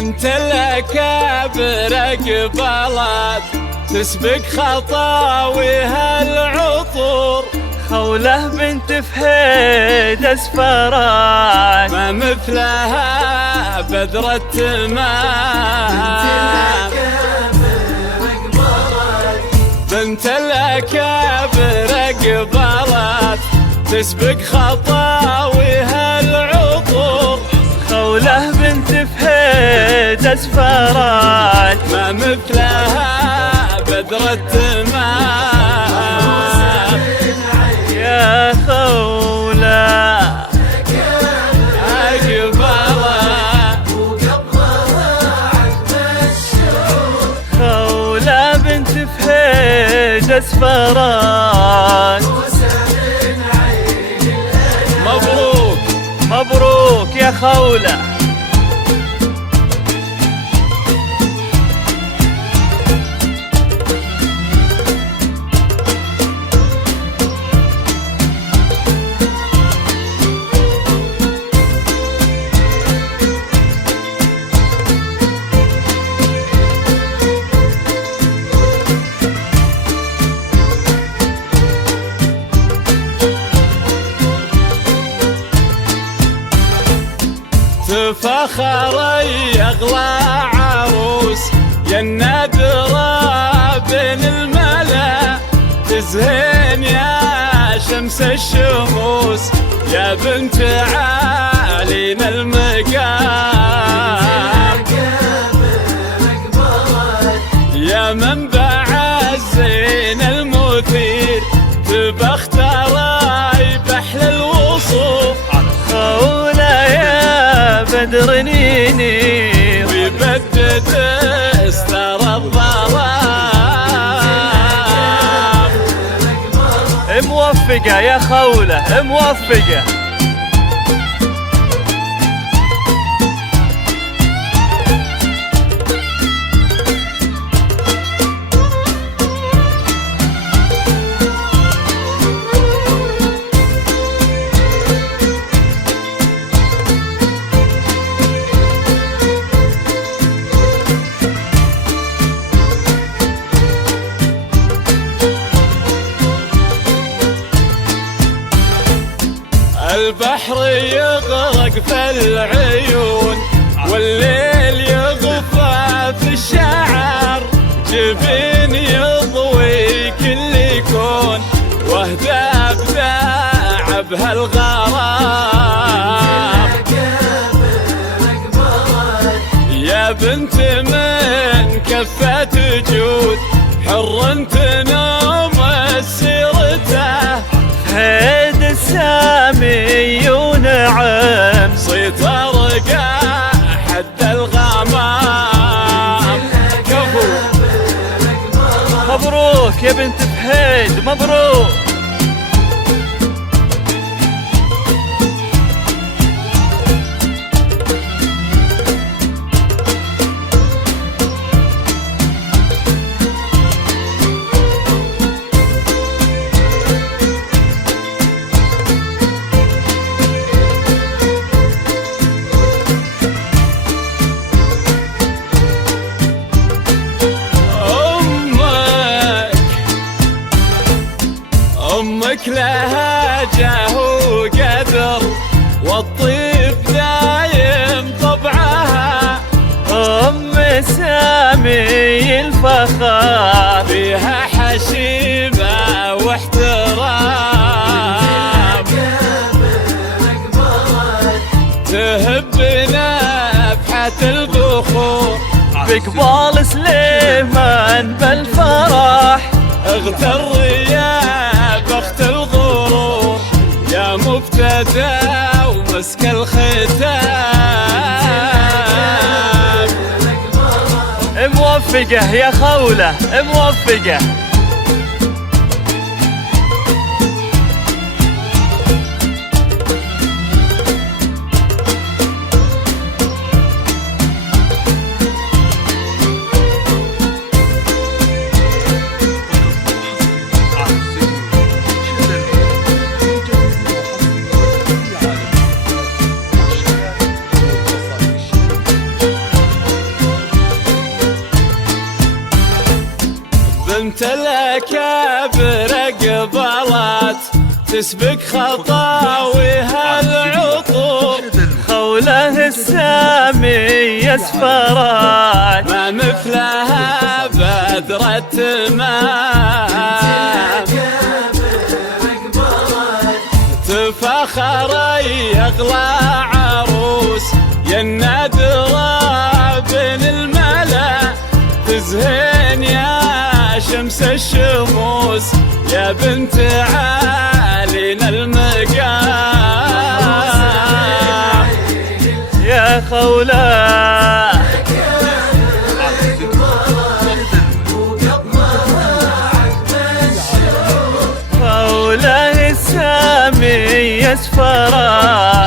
بنت الأكابر قبلت تسبق خطاويها العطور. خولة بنت فهيد اسفران ما مثلها بدر التمام. بنت الأكابر قبلت تسبق خطاويها العطور. خولة بنت فهيد اسفران ما مثلها بدر التمام. يا خولة خولة بنت فهيد اسفران. مبروك مبروك يا خولة. تفخري أغلى عروس يا النادرة بين الملا. تزهين يا شمس الشموس يا بنت عالين المقام. يا منبع الزين المثير تبختري بحل الوصوف. بدر نيني ويبدد استر الظلام. موفقة يا خولة موفقة. البحر يغرق في العيون والليل يغفى في الشعر. جبين يضوي كل كون واهدى ابداع بهالغرام. يا بنت من كفة جود حر تنام سيرته. هيد السامي ونعم صيت رقع حد الغمام. كفو مبروك يا بنت فهيد مبروك. أمك لها جاه وقدر والطيب دايم طبعها. أم سامي الفخار فيها حشيمة واحترام. تهب نفحة البخور بقبال سليمان بالفرح. اغتر يا بخت الغرور يا مبتدى ومسك الختام. موفقة يا خولة موفقة. بنت الأكابر قبلت تسبق خطاويها العطور، خوله السامي اسفران ما مثلها بدر التمام، تفاخر يغلى عروس يا النادرة بين الملا، تزهين يا شمس الشموس يا بنت عالينا المقام، يا خولة خوله السامي اسفران